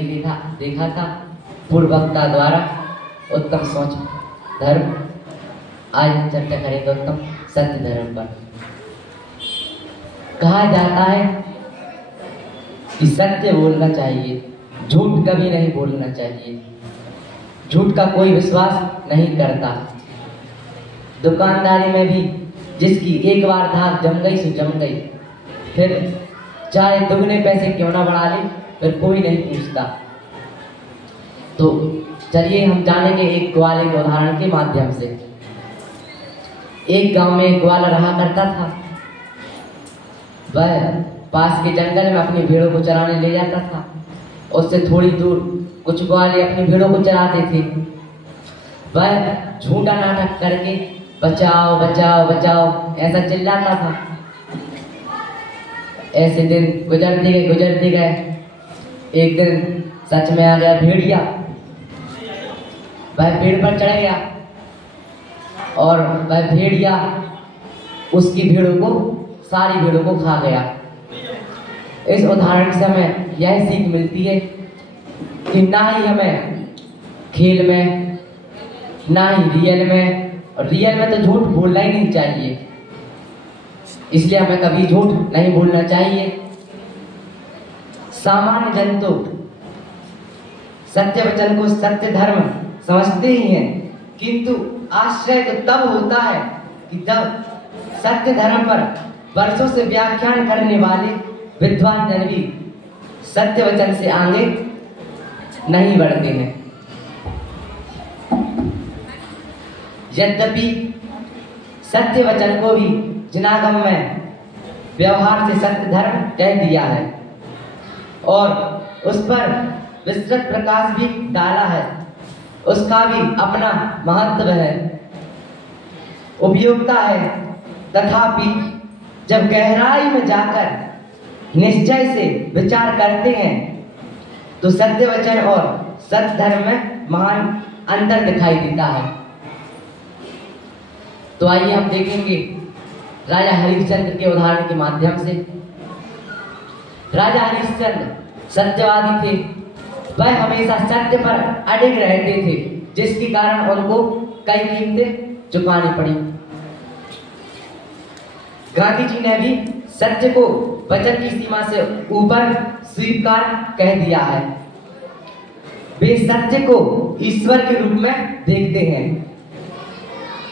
देखा था पूर्व वक्ता द्वारा उत्तम सोच धर्म। आज चर्चा करेंगे उत्तम सत्य धर्म पर। कहा जाता है कि सत्य बोलना चाहिए, झूठ कभी नहीं बोलना चाहिए। झूठ का कोई विश्वास नहीं करता। दुकानदारी में भी जिसकी एक बार धाक जम गई सो जम गई, फिर चाहे दुगने पैसे क्यों ना बढ़ा ले, फिर कोई नहीं पूछता। तो चलिए हम जानेंगे एक ग्वाले के उदाहरण के माध्यम से। एक गांव में एक ग्वाला रहा करता था। वह पास के जंगल में अपनी भेड़ों को चराने ले जाता था। उससे थोड़ी दूर कुछ ग्वाले अपनी भेड़ों को चराते थे। वह झूठा नाटक करके बचाओ बचाओ बचाओ ऐसा चिल्लाता था। ऐसे दिन गुजरते गए। एक दिन सच में आ गया भेड़िया। वह पेड़ पर चढ़ गया और वह भेड़िया उसकी भेड़ों को, सारी भेड़ों को खा गया। इस उदाहरण से हमें यह सीख मिलती है कि ना ही हमें खेल में, ना ही रियल में तो झूठ बोलना ही नहीं चाहिए। इसलिए हमें कभी झूठ नहीं बोलना चाहिए। सामान्य जन तो सत्य वचन को सत्य धर्म समझते ही हैं, किंतु आश्चर्य तो तब होता है कि जब सत्य धर्म पर वर्षों से व्याख्यान करने वाले विद्वान जन भी सत्य वचन से आगे नहीं बढ़ते हैं। यद्यपि सत्य वचन को भी जिनागम में व्यवहार से सत्य धर्म कह दिया है और उस पर विस्तृत प्रकाश भी डाला है, उसका भी अपना महत्व है, उपयोगिता है। तथापि जब गहराई में जाकर निश्चय से विचार करते हैं तो सत्य वचन और सत्य धर्म में महान अंतर दिखाई देता है। तो आइए हम देखेंगे राजा हरिश्चंद्र के उदाहरण के माध्यम से। राजा हरिश्चंद्र सत्यवादी थे। वह हमेशा सत्य पर अडिग रहते थे, जिसके कारण उनको कई कीमतें चुकानी पड़ी। गांधी जी ने भी सत्य को वचन की सीमा से ऊपर स्वीकार कह दिया है। वे सत्य को ईश्वर के रूप में देखते हैं।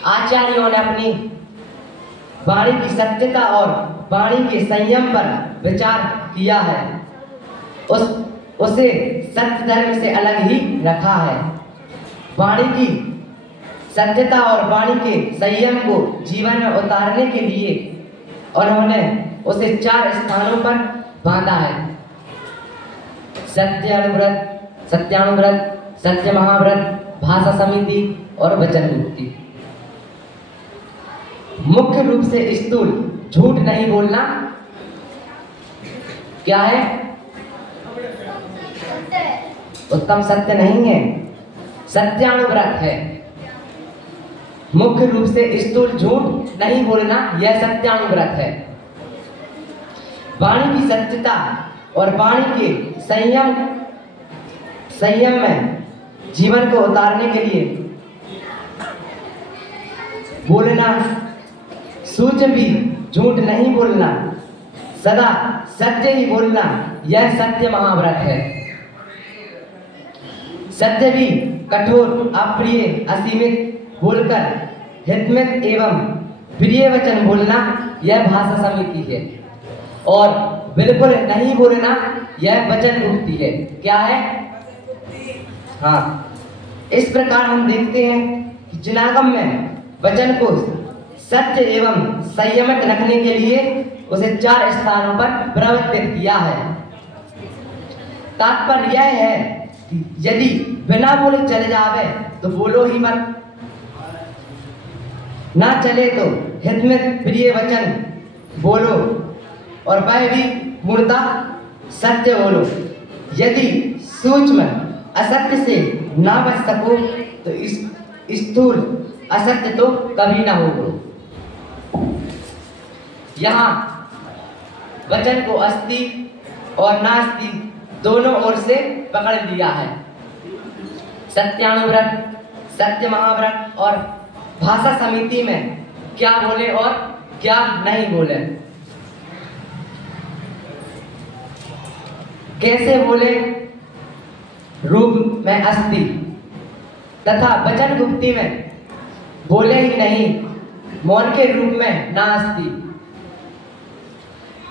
आचार्यों ने अपनी वाणी की सत्यता और वाणी के संयम पर विचार किया है। उसे सत्य धर्म से अलग ही रखा है। वाणी की सत्यता और वाणी के संयम को जीवन में उतारने के लिए उन्होंने उसे 4 स्थानों पर बांधा है: सत्यानुव्रत, सत्यानुव्रत, सत्य महाव्रत, भाषा समिति और वचन मुक्ति। मुख्य रूप से स्थूल झूठ नहीं बोलना क्या है? उत्तम सत्य नहीं है, सत्यानुव्रत है। मुख्य रूप से स्थूल झूठ नहीं बोलना यह सत्यानुव्रत है। वाणी की सत्यता और वाणी के संयम में जीवन को उतारने के लिए बोलना, सूच भी झूठ नहीं बोलना, सदा सत्य ही बोलना, यह सत्य महाव्रत है। सत्य भी कठोर, अप्रिय, असीमित बोलकर हितमित एवं प्रिय वचन बोलना यह भाषा समिति है। और बिल्कुल नहीं बोलना यह वचन मुक्ति है। क्या है? हाँ, इस प्रकार हम देखते हैं कि जिनागम में वचन को सत्य एवं संयमित रखने के लिए उसे 4 स्थानों पर प्रवर्तित किया है। तात्पर्य यह है कि यदि बिना बोले चले जावे तो बोलो ही मत, ना चले तो हितमित प्रिय वचन बोलो और वह भी मूलतः सत्य बोलो। यदि सूक्ष्म असत्य से ना बच सको तो इस स्थूल असत्य तो कभी ना हो। यहाँ वचन को अस्ति और नास्ति दोनों ओर से पकड़ लिया है। सत्यानुव्रत, सत्य महाव्रत और भाषा समिति में क्या बोले और क्या नहीं बोले, कैसे बोले रूप में अस्थि तथा वचन गुप्ती में बोले ही नहीं, मौन के रूप में नास्ति।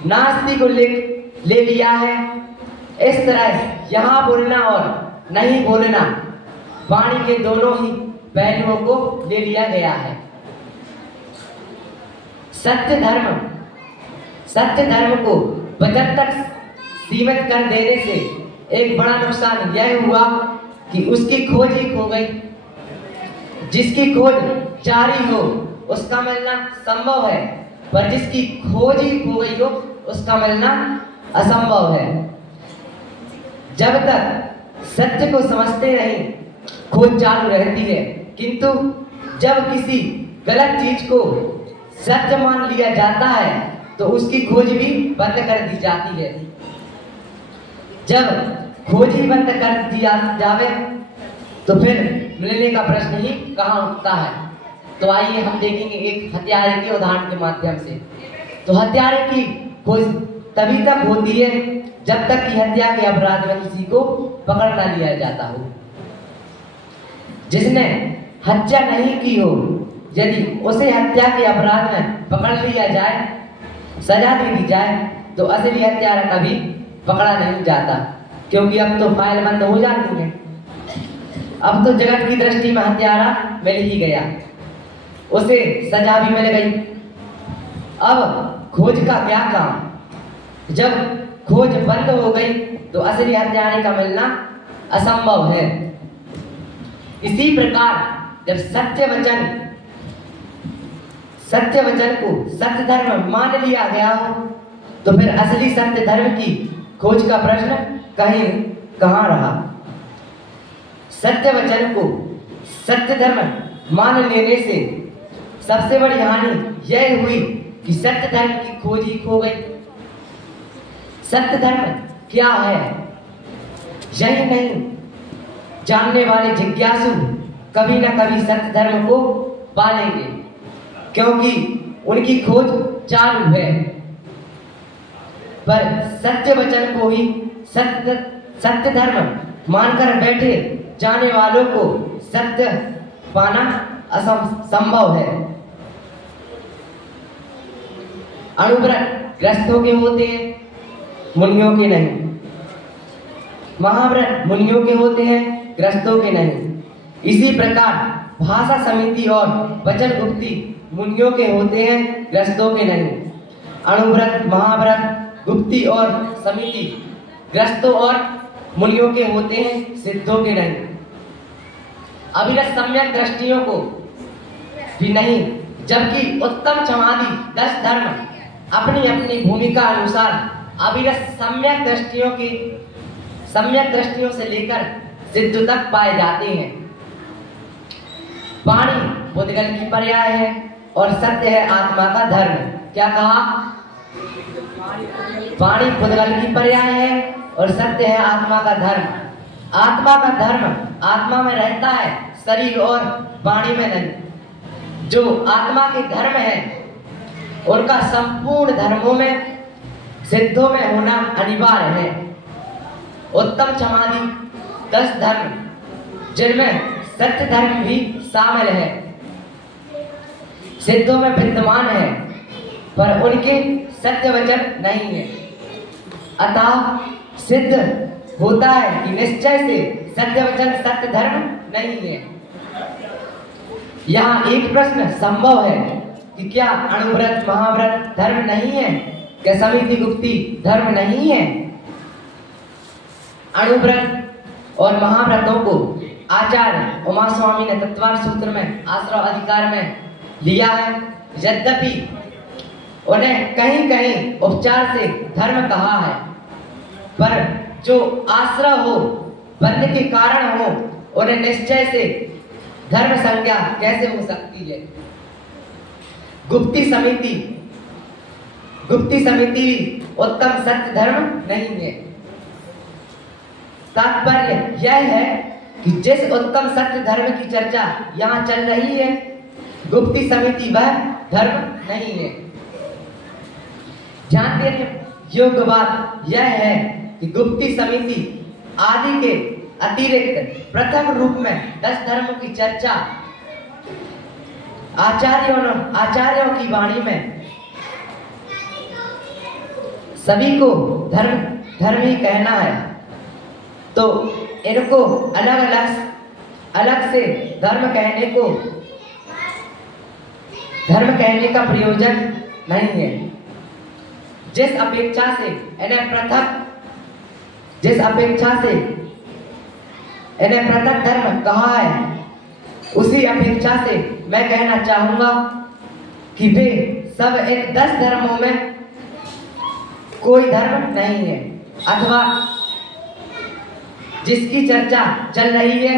नास्ति को ले लिया है। इस तरह यहाँ बोलना और नहीं बोलना वाणी के दोनों ही पहलुओं को ले लिया गया है। सत्य धर्म को वचन तक सीमित कर देने से एक बड़ा नुकसान यह हुआ कि उसकी खोज ही खो गई। जिसकी खोज जारी हो उसका मिलना संभव है, पर जिसकी खोज ही खो गई हो उसका मिलना असंभव है। जब तक सत्य को समझते नहीं खोज चालू रहती है, किंतु जब किसी गलत चीज को सत्य मान लिया जाता है तो उसकी खोज भी बंद कर दी जाती है। जब खोज ही बंद कर दिया जावे तो फिर मिलने का प्रश्न ही कहाँ उठता है। तो आइए हम देखेंगे एक हत्यारे के उदाहरण के माध्यम से। तो हत्यारे की खोज तभी तक होती है जब तक कि हत्या के अपराध में किसी को पकड़ ना लिया जाता हो। जिसने हत्या नहीं की हो, यदि उसे हत्या के अपराध में पकड़ लिया जाए, सजा दे दी जाए, तो असली हत्यारा कभी पकड़ा नहीं जाता, क्योंकि अब तो फाइल बंद हो जाती है। अब तो जगत की दृष्टि में हत्यारा मिल ही गया, उसे सजा भी मिल गई। अब खोज का क्या काम? जब खोज बंद हो गई तो असली हत्यारे का मिलना असंभव है। इसी प्रकार जब सत्य वचन को सत्य धर्म मान लिया गया हो तो फिर असली सत्य धर्म की खोज का प्रश्न कहाँ रहा। सत्य वचन को सत्य धर्म मान लेने से सबसे बड़ी हानि यह हुई कि सत्य धर्म की खोज ही खो गई। सत्य धर्म क्या है यही नहीं जानने वाले जिज्ञासु कभी न कभी सत्य धर्म को पालेंगे, क्योंकि उनकी खोज चालू है। पर सत्य वचन को ही सत्य धर्म मानकर बैठे जाने वालों को सत्य पाना असंभव है। अनुव्रत ग्रस्तों के होते हैं, मुनियों के नहीं। महाव्रत मुनियों के होते हैं, ग्रस्तों के नहीं। इसी प्रकार भाषा समिति और वचन गुप्ती मुनियों के होते हैं, ग्रस्तों के नहीं। अनुव्रत, महाव्रत, गुप्ती और समिति ग्रस्तों और मुनियों के होते हैं, सिद्धों के नहीं। अभिरत सम्यक दृष्टियों को भी नहीं, जबकि उत्तम समाधि 10 धर्म अपनी अपनी भूमिका अनुसार अभिरत सम्यक दृष्टियों से लेकर सिद्ध तक पाए जाते हैं। पाणी पुद्गल की पर्याय है और सत्य है आत्मा का धर्म। क्या कहा? पाणी पुद्गल की पर्याय है और सत्य है आत्मा का धर्म। आत्मा का धर्म आत्मा में रहता है, शरीर और वाणी में नहीं। जो आत्मा के धर्म है उनका संपूर्ण धर्मों में, सिद्धों में होना अनिवार्य है। उत्तम समाधि 10 धर्म जिनमें सत्य धर्म भी शामिल है, सिद्धों में विद्यमान है, पर उनके सत्य वचन नहीं है। अतः सिद्ध होता है कि निश्चय से सत्य वचन सत्य धर्म नहीं है। यहाँ एक प्रश्न संभव है कि क्या अनुव्रत महाव्रत धर्म नहीं है? क्या समिति गुप्ती धर्म नहीं है? अनुव्रत और महाव्रतों को आचार्य उमा स्वामी ने तत्वार सूत्र में आश्रय अधिकार में लिया है। यद्यपि उन्हें कहीं कहीं उपचार से धर्म कहा है, पर जो आश्रय हो, बंध के कारण हो, उन्हें निश्चय से धर्म संज्ञा कैसे हो सकती है? गुप्ती समिति उत्तम सत्य धर्म नहीं है। तात्पर्य यह है कि जिस उत्तम सत्य धर्म की चर्चा यहाँ चल रही है, गुप्ती समिति वह धर्म नहीं है। ध्यान देने योग्य बात यह है कि गुप्ती समिति आदि के अतिरिक्त प्रथम रूप में 10 धर्मों की चर्चा आचार्यों की वाणी में सभी को धर्म ही कहना है, तो इनको अलग से धर्म कहने का प्रयोजन नहीं है। जिस अपेक्षा से इन्हें पृथक धर्म कहा है, उसी अपेक्षा से मैं कहना चाहूंगा कि वे सब इन 10 धर्मों में कोई धर्म नहीं है, अथवा जिसकी चर्चा चल रही है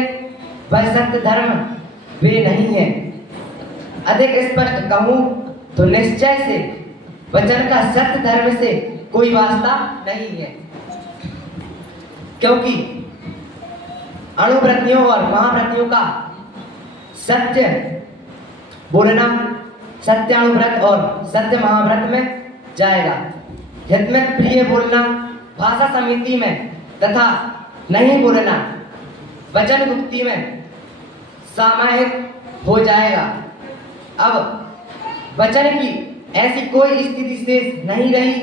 वह सत्य धर्म वे नहीं है। अधिक स्पष्ट कहूं तो निश्चय से वचन का सत्य धर्म से कोई वास्ता नहीं है, क्योंकि अणुव्रतियों और महाव्रतियों का सत्य बोलना सत्यानुव्रत और सत्य महाव्रत में जाएगा। हित में प्रिय बोलना भाषा समिति में तथा नहीं बोलना वचन गुप्ती में सामायिक हो जाएगा। अब वचन की ऐसी कोई स्थिति शेष नहीं रही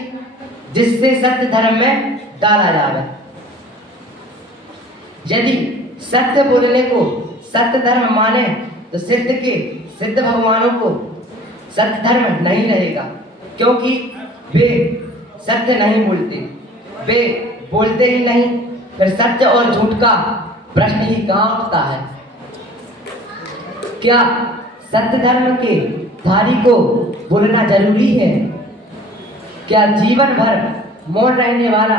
जिससे सत्य धर्म में डाला जाए। यदि सत्य बोलने को सत्य धर्म माने तो सिद्ध भगवानों को सत्य धर्म नहीं रहेगा, क्योंकि वे सत्य नहीं बोलते, वे बोलते ही नहीं, फिर सत्य और झूठ का प्रश्न ही कहाँ उठता है। क्या सत्य धर्म के धारी को बोलना जरूरी है? क्या जीवन भर मौन रहने वाला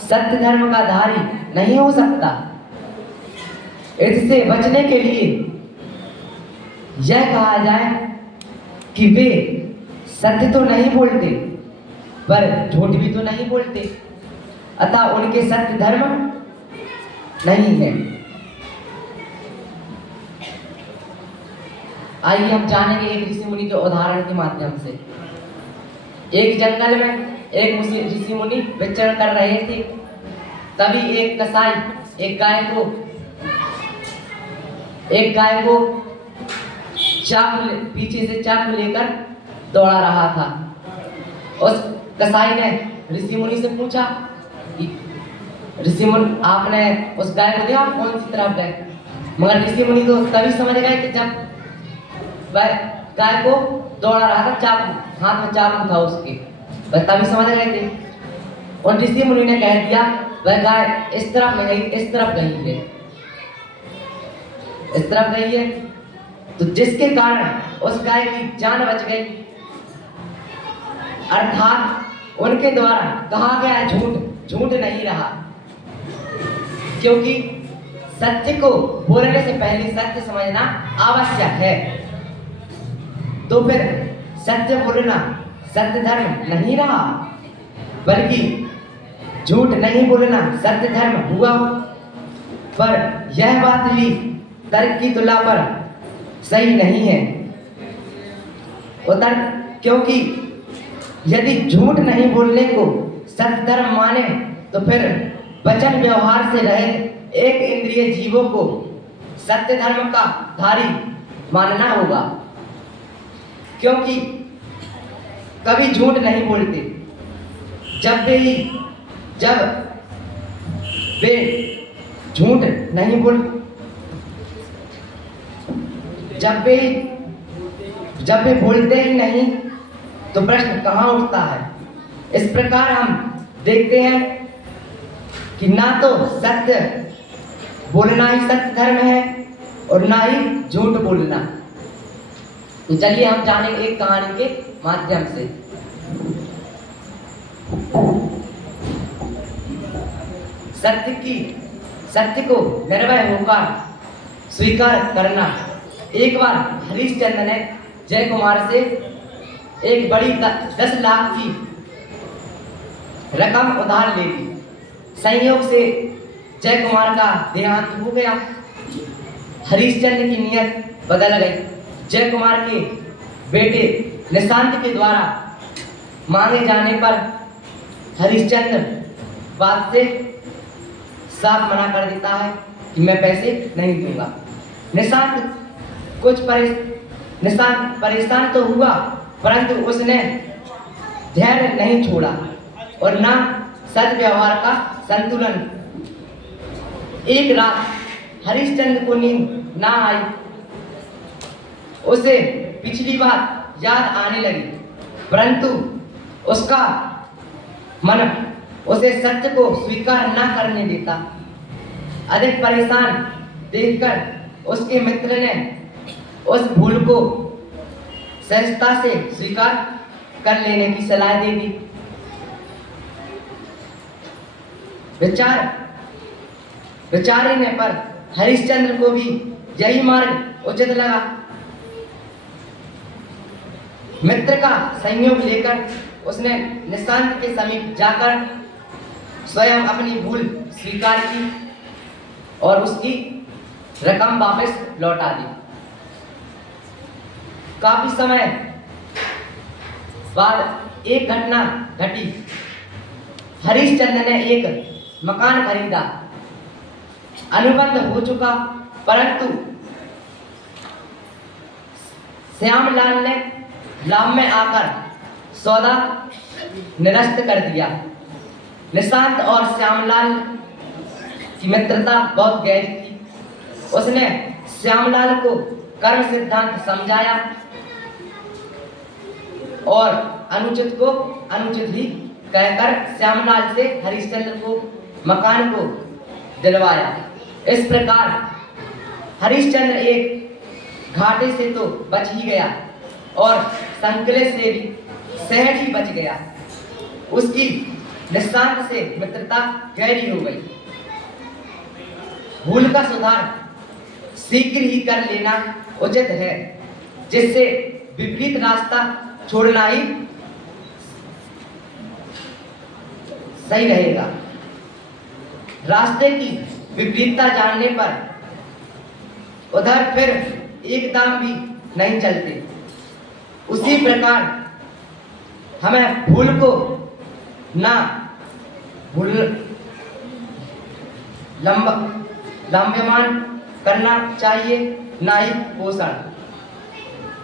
सत्य धर्म का धारी नहीं हो सकता? इससे बचने के लिए यह कहा जाए कि वे सत्य तो नहीं बोलते पर झूठ भी तो नहीं बोलते, अतः उनके सत्य धर्म नहीं है। आइए हम जानेंगे एक ऋषि मुनि के उदाहरण के माध्यम से। एक जंगल में एक ऋषि मुनि विचरण कर रहे थे, तभी एक कसाई एक गाय को पीछे से चाकू लेकर दौड़ा रहा था। उस कसाई ने ऋषि मुनि से पूछा, ऋषि मुनि आपने उस गाय को दिया कौन सी तरफ गए? मगर ऋषि मुनि तो तभी समझ गए कि जब वह गाय को दौड़ा रहा था, चाकू हाथ में चाकू था उसके, वह तभी समझ गए थे। और ऋषि मुनि ने कह दिया वह गाय इस तरफ नहीं गई, इस तरफ गई है, इस तरफ गई है, तो जिसके कारण उस गाय की जान बच गई। अर्थात उनके द्वारा कहा गया झूठ नहीं रहा, क्योंकि सत्य को बोलने से पहले सत्य समझना आवश्यक है। तो फिर सत्य बोलना सत्य धर्म नहीं रहा, बल्कि झूठ नहीं बोलना सत्य धर्म हुआ। पर यह बात भी तर्क की तुलना पर सही नहीं है, क्योंकि यदि झूठ नहीं बोलने को सत्य धर्म माने तो फिर वचन व्यवहार से रहित एक इंद्रिय जीवों को सत्य धर्म का धारी मानना होगा, क्योंकि कभी झूठ नहीं बोलते। जब वे झूठ नहीं बोल जब वे बोलते ही नहीं तो प्रश्न कहाँ उठता है। इस प्रकार हम देखते हैं कि ना तो सत्य बोलना ही सत्य धर्म है और ना ही झूठ बोलना। तो चलिए हम जानेंगे एक कहानी के माध्यम से। सत्य को निर्भय होकर स्वीकार करना। एक बार हरिश्चंद्र ने जय कुमार से एक बड़ी 10 लाख की रकम उधार ले ली। संयोग से जय कुमार का देहांत हो गया। हरिश्चंद्र की नीयत बदल गई। जय कुमार के बेटे निशांत के द्वारा मांगे जाने पर हरिश्चंद्र बात से साफ मना कर देता है कि मैं पैसे नहीं दूंगा। निशांत परेशान तो हुआ, परंतु उसने धैर्य नहीं छोड़ा और ना सद्व्यवहार का संतुलन। एक रात हरिश्चंद्र को नींद ना आई। उसे पिछली बात याद आने लगी, परंतु उसका मन उसे सत्य को स्वीकार न करने देता। अधिक परेशान देखकर उसके मित्र ने उस भूल को सहजता से स्वीकार कर लेने की सलाह दे दी। विचारने पर हरिश्चंद्र को भी यही मार्ग उचित लगा। मित्र का संयोग लेकर उसने निशांत के समीप जाकर स्वयं अपनी भूल स्वीकार की और उसकी रकम वापस लौटा दी। काफी समय बाद एक घटना घटी। हरिश्चंद्र ने एक मकान खरीदा। अनुबंध हो चुका, परंतु श्यामलाल ने लाभ में आकर सौदा निरस्त कर दिया। निशांत और श्यामलाल की मित्रता बहुत गहरी थी। उसने श्यामलाल को कर्म सिद्धांत समझाया और अनुचित को अनुचित ही कहकर श्यामलाल से हरिश्चंद्र को मकान को दिलवाया। इस प्रकार हरिश्चंद्र एक घाटे से तो बच ही गया और संकले से भी सहज ही बच गया। उसकी निशांत से मित्रता गहरी हो गई। भूल का सुधार शीघ्र ही कर लेना उचित है, जिससे विपरीत रास्ता छोड़ना ही सही रहेगा। रास्ते की विपरीतता जानने पर उधर फिर एक दाम भी नहीं चलते। उसी प्रकार हमें भूल को ना लंबमान करना चाहिए, ना ही पोषण।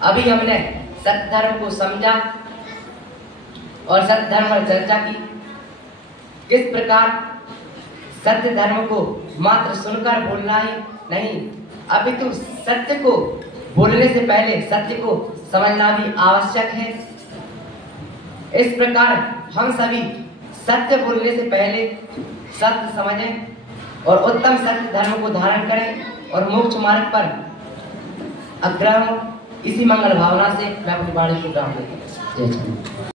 अभी हमने सत्य धर्म को समझा और सत्य धर्म पर चर्चा की। किस प्रकार सत्य धर्म को मात्र सुनकर बोलना ही नहीं, अपितु सत्य को बोलने से पहले सत्य को समझना भी आवश्यक है। इस प्रकार हम सभी सत्य बोलने से पहले सत्य समझें और उत्तम सत्य धर्म को धारण करें और मोक्ष मार्ग पर अग्रह हो। इसी मंगल भावना से मैं अपनी वाणी को विराम देता हूं। जय श्री राम।